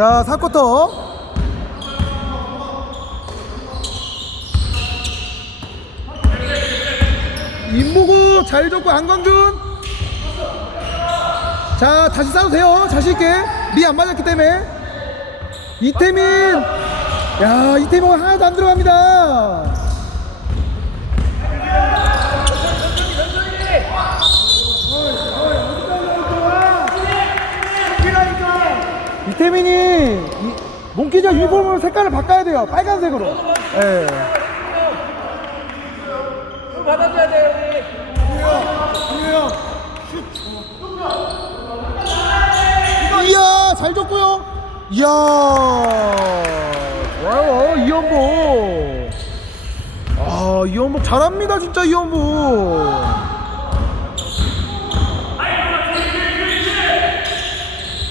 자, 4쿼터. 임보고 잘 줬고 안광준. 자, 다시 싸도 돼요. 자신 있게. 리 안 맞았기 때문에. 이태민. 야, 이태민 하나도 안 들어갑니다. 이태민이 이- 몽키즈 유니폼을 색깔을 바꿔야 돼요. 빨간색으로. 예. 받아줘야 돼 이야, 잘 줬고요. 이야, 좋아요, 이현복. 아, 이현복 잘합니다, 진짜 이현복.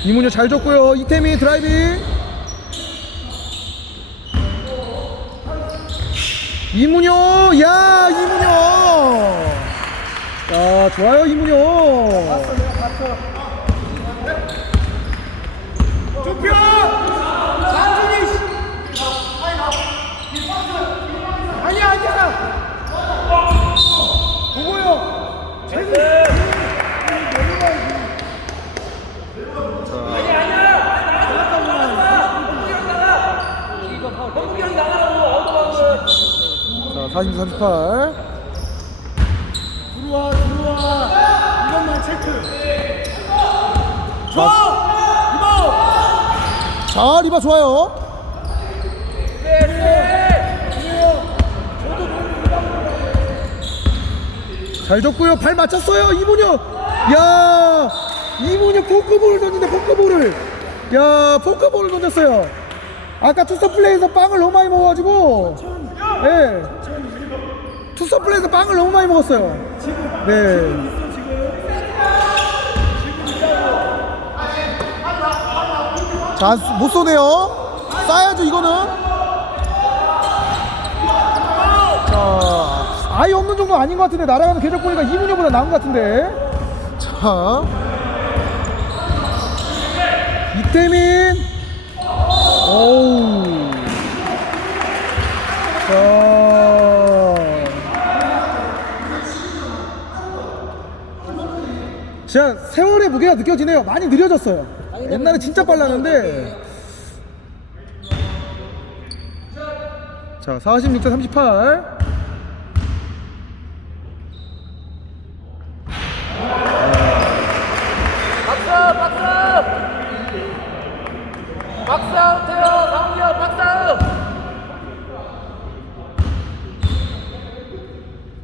이문효 잘 줬고요. 이태민 드라이빙. 이문효, 야, 이문효. 야, 좋아요, 이문효. 46, 38. 들어와, 들어와. 이것만 체크. 좋아! 리바! 자, 리바 좋아요. 네, 네. 잘 줬고요. 발 맞췄어요. 이문혁. 야! 이문혁 포크볼을 던진다. 포크볼을. 야, 포크볼을 던졌어요. 아까 투스 플레이에서 빵을 너무 많이 먹어가지고 네. 투서 플레이에서 빵을 너무 많이 먹었어요. 네. 자, 못 쏘네요. 쏴야죠, 이거는. 자, 아예 없는 정도 아닌 것 같은데, 날아가는 궤적 보니까 이문효보다 나은 것 같은데. 자. 이태민. 오우. 자. 진짜 세월의 무게가 느껴지네요. 많이 느려졌어요. 옛날에 진짜 빨랐는데. 자, 46대 38. 박수 박수 박수 아웃해요 형 박수 아웃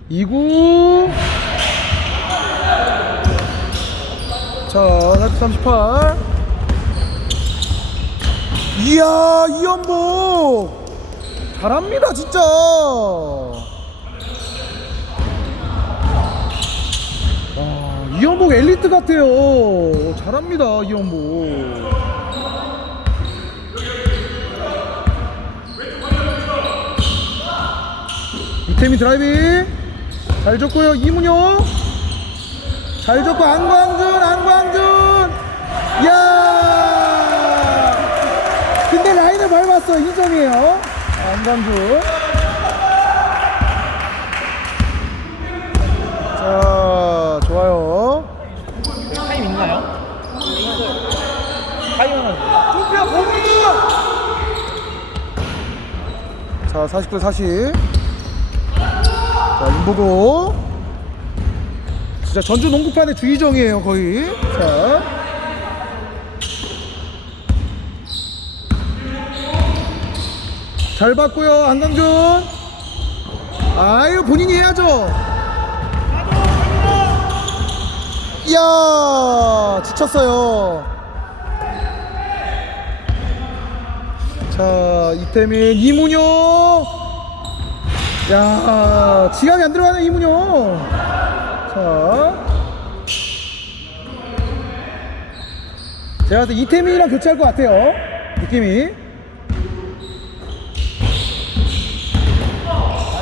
2구. 자, 38. 이야, 이연복. 잘합니다, 진짜. 와, 이연복 엘리트 같아요. 잘합니다, 이연복. 이태민 드라이빙 잘 줬고요 이문효 잘 줬고 안광준 야 근데 라인을 밟았어 2점이에요 안광준 자 좋아요 타임 있나요? 타임은 좁혀 범국이 자 49대 40 자, 임보고. 진짜 전주 농구판의 주의정이에요, 거의. 자. 잘 봤고요, 안강준. 아유, 본인이 해야죠. 이야, 지쳤어요. 자, 이태민, 이문효. 야, 지각이 안 들어가네 이문효. 자, 제가 이태민이랑 교체할 것 같아요. 느낌이.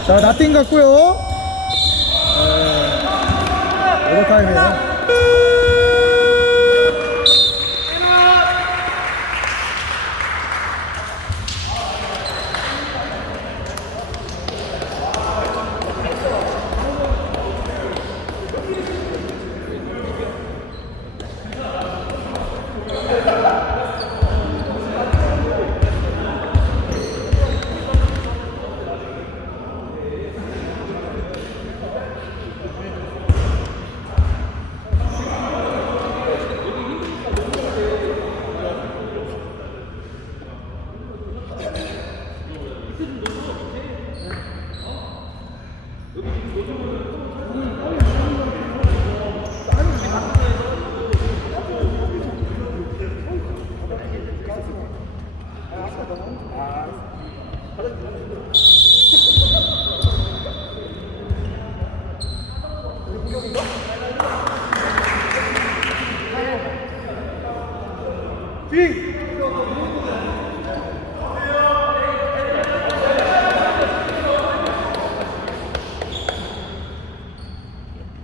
자, 나띵 같고요. 네, 오버타임이에요.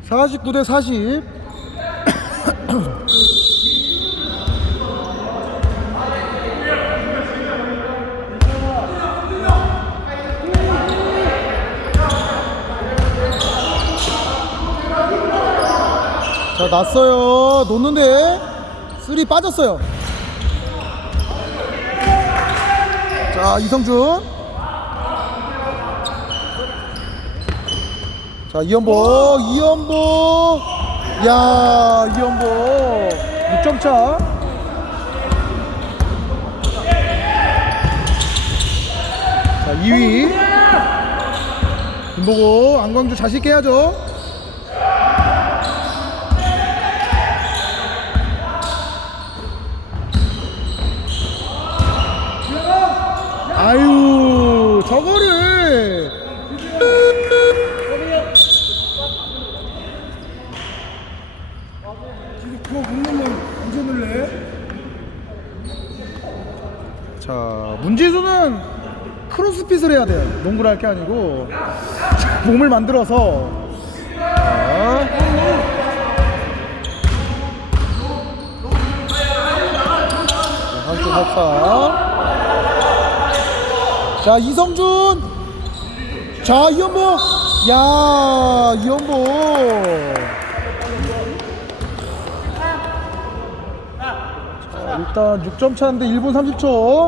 49대 40. 자, 났어요. 놓는데 쓰리 빠졌어요. 자, 이성준. 자 이연보 이연보 야 이연보 6점 차. 자 2위 김보고 안광주 있게 해야죠. 아유 저거를. 그거 먹는 언제 넣을래? 자 문지수는 크로스핏을 해야 돼요. 농구를 할 게 아니고. 몸을 만들어서. 자, 한쪽 합사 자 이성준. 자 이연보 야 이연보 일단 6점 차인데 1분 30초.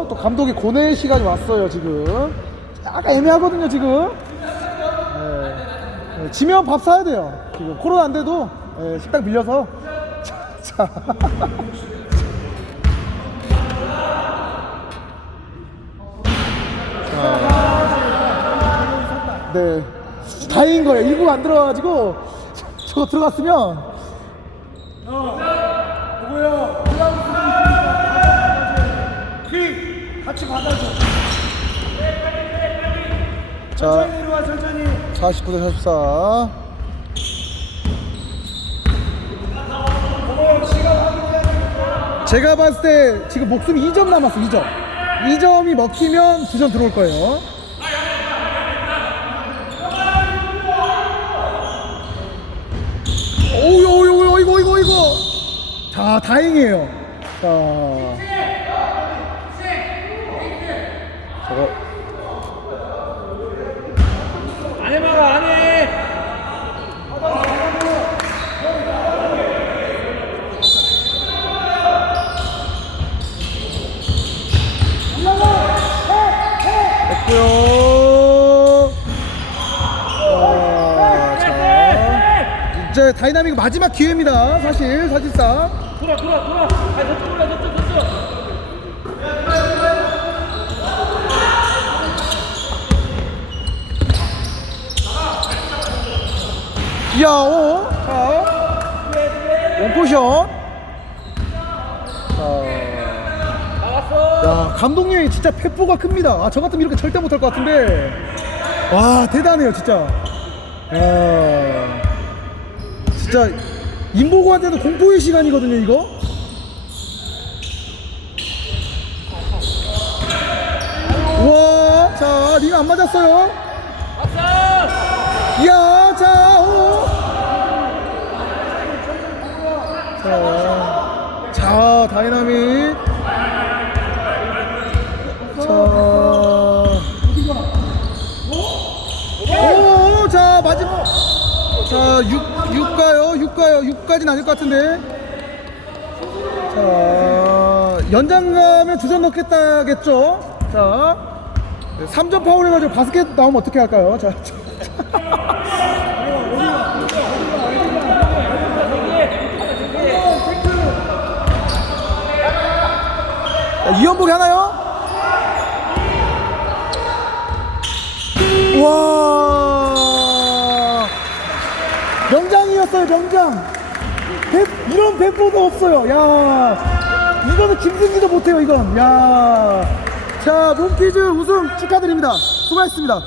또 감독이 고뇌의 시간이 왔어요 지금. 약간 애매하거든요 지금. 네. 네, 지면 밥 사야 돼요. 지금 코로나인데도. 네, 식당 빌려서. 자, 자. 네 다행인 거예요 일부가 안 들어가가지고 저거 들어갔으면 누구야? 퀵 같이 받아줘. 자 천천히 내려와 천천히. 49대 44 제가 봤을 때 지금 목숨이 2점 남았어 2점 2점이 먹히면 2점 들어올 거예요 오우 오우 오우 이거 이거 이거. 자 다행이에요. 자 저거 안 해봐가 안 해. 됐고요. 자, 다이나믹 마지막 기회입니다. 사실 사실상. 돌아 돌아 돌아. 아 저쪽으로 해, 저쪽 저쪽. 야, 오, 자, 원포션. 야, 감독님이 진짜 폐포가 큽니다. 아, 저 같으면 이렇게 절대 못할 것 같은데. 와, 대단해요, 진짜. 야, 진짜 임보고한테도 공포의 시간이거든요, 이거. 와, 자, 링안 맞았어요. 박수. 야, 자, 오. 자, 자, 다이나믹. 자, 오, 자, 마지막. 자, 6, 6가요, 6가요, 6까지는 아닐 것 같은데. 자, 연장 가면 두점 넣겠다겠죠? 자, 3점 파울 해가지고 바스켓 나오면 어떻게 할까요? 자, 자. 자, 이연복이 하나요? 와 명장 배- 이런 배포도 없어요 야 이거는 김승기도 못해요 이건 야 자, 몽키즈 우승 축하드립니다. 수고하셨습니다.